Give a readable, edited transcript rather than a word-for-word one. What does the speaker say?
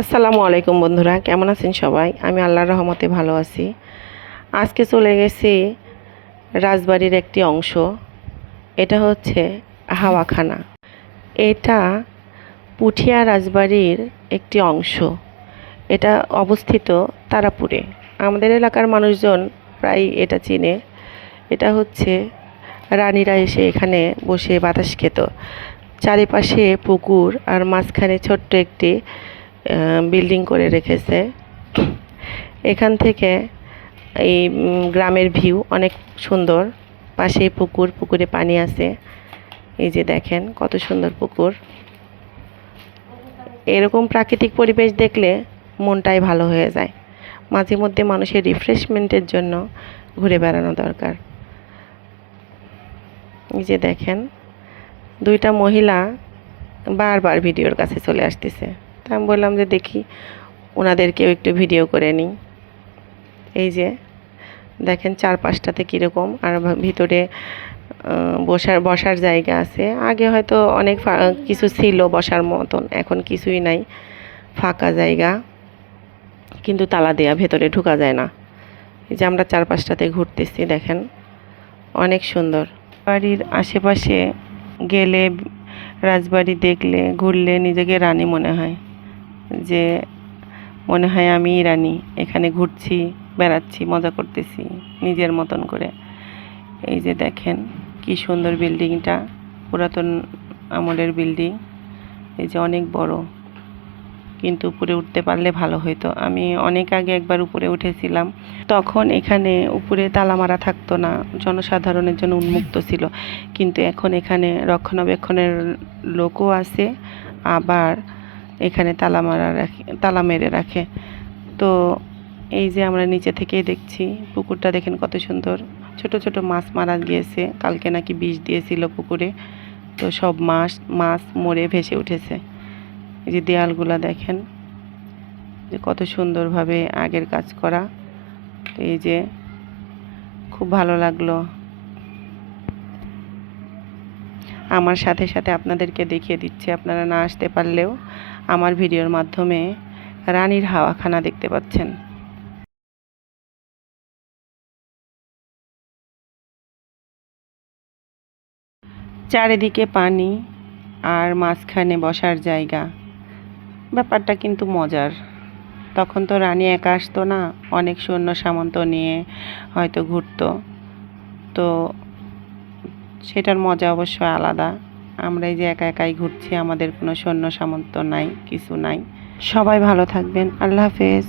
আসসালামু আলাইকুম বন্ধুরা, কেমন আছেন সবাই? আমি আল্লাহর রহমতে ভালো আছি। আজকে চলে গেছি রাজবাড়ির একটি অংশ। এটা হচ্ছে হাওয়াখানা। এটা পুঠিয়া রাজবাড়ির একটি অংশ। এটা অবস্থিত তারাপুরে। আমাদের এলাকার মানুষজন প্রায় এটা চিনে। এটা হচ্ছে রানীরা এসে এখানে বসে বাতাস খেত। চারিপাশে পুকুর আর মাঝখানে ছোট্ট একটি বিল্ডিং করে রেখেছে। এখান থেকে এই গ্রামের ভিউ অনেক সুন্দর। পাশেই পুকুর, পুকুরে পানি আছে। এই যে দেখেন কত সুন্দর পুকুর। এরকম প্রাকৃতিক পরিবেশ দেখলে মনটাই ভালো হয়ে যায়। মাঝে মধ্যে মানুষের রিফ্রেশমেন্টের জন্য ঘুরে বেড়ানো দরকার। এই যে দেখেন দুইটা মহিলা বারবার ভিডিওর কাছে চলে আসতেছে। তা আমি বললাম যে দেখি ওনাদেরকেও একটু ভিডিও করে নিই। এই যে দেখেন চারপাশটাতে কীরকম, আর ভিতরে বসার জায়গা আছে। আগে হয়তো অনেক কিছু ছিল বসার মতন, এখন কিছুই নাই, ফাঁকা জায়গা, কিন্তু তালা দেয়া, ভেতরে ঢোকা যায় না। এই যে আমরা চারপাশটাতে ঘুরতেছি, দেখেন অনেক সুন্দর। বাড়ির আশেপাশে গেলে, রাজবাড়ি দেখলে, ঘুরলে নিজেকে রানী মনে হয়, যে মনে হয় আমিই রানী, এখানে ঘুরছি, বেড়াচ্ছি, মজা করতেছি নিজের মতন করে। এই যে দেখেন কি সুন্দর বিল্ডিংটা, পুরাতন আমলের বিল্ডিং। এই যে অনেক বড়, কিন্তু উপরে উঠতে পারলে ভালো হতো। আমি অনেক আগে একবার উপরে উঠেছিলাম, তখন এখানে উপরে তালা মারা থাকতো না, জনসাধারণের জন্য উন্মুক্ত ছিল। কিন্তু এখন এখানে রক্ষণাবেক্ষণের লোকও আছে, আবার এখানে তালা মেরে রাখে। তো এই যে আমরা নিচে থেকেই দেখছি, পুকুরটা দেখেন কত সুন্দর। ছোট ছোট মাছ মারা গিয়েছে, কালকে নাকি বিষ দিয়েছিল পুকুরে, তো সব মাছ মরে ভেসে উঠেছে। এই যে দেয়ালগুলা দেখেন যে কত সুন্দরভাবে আগের কাজ করা। তো এই যে খুব ভালো লাগলো। আমার সাথে সাথে আপনাদেরকে দেখিয়ে দিচ্ছি, আপনারা না আসতে পারলেও আমার ভিডিওর মাধ্যমে রানীর হাওয়াখানা দেখতে পাচ্ছেন। চারিদিকে পানি আর মাঝখানে বসার জায়গা, ব্যাপারটা কিন্তু মজার। তখন তো রানী একা আসতো না, অনেক সৈন্য সামন্ত নিয়ে হয়তো ঘুরতো, তো সেটার মজা অবশ্য আলাদা। আমরা এই যে একা একাই ঘুরছি, আমাদের কোনো সৈন্য সামন্ত নাই, কিছু নাই। সবাই ভালো থাকবেন, আল্লাহ হাফেজ।